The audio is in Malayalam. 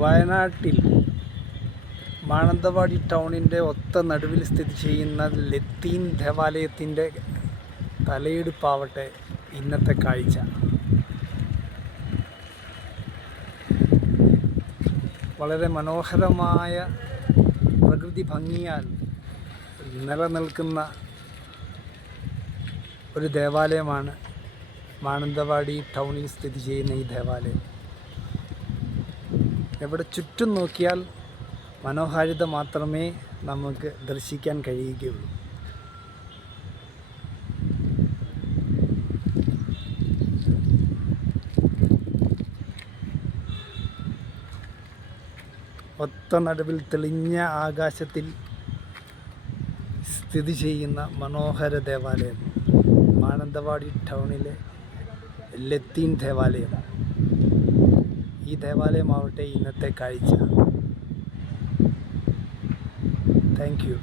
വയനാട്ടിൽ മാനന്തവാടി ടൗണിൻ്റെ ഒത്ത നടുവിൽ സ്ഥിതി ചെയ്യുന്ന ലത്തീൻ ദേവാലയത്തിൻ്റെ തലയെടുപ്പാവട്ടെ ഇന്നത്തെ കാഴ്ച. വളരെ മനോഹരമായ പ്രകൃതി ഭംഗിയാൽ നിലനിൽക്കുന്ന ഒരു ദേവാലയമാണ് മാനന്തവാടി ടൗണിൽ സ്ഥിതി ചെയ്യുന്ന ഈ ദേവാലയം. എവിടെ ചുറ്റും നോക്കിയാൽ മനോഹാരിത മാത്രമേ നമുക്ക് ദർശിക്കാൻ കഴിയുകയുള്ളൂ. ഒത്ത നടുവിൽ തെളിഞ്ഞ ആകാശത്തിൽ സ്ഥിതി ചെയ്യുന്ന മനോഹര ദേവാലയം മാനന്തവാടി ടൗണിലെ ലത്തീൻ ദേവാലയം. ഈ ദേവാലയമാവട്ടെ ഇന്നത്തെ കാഴ്ച. Thank you.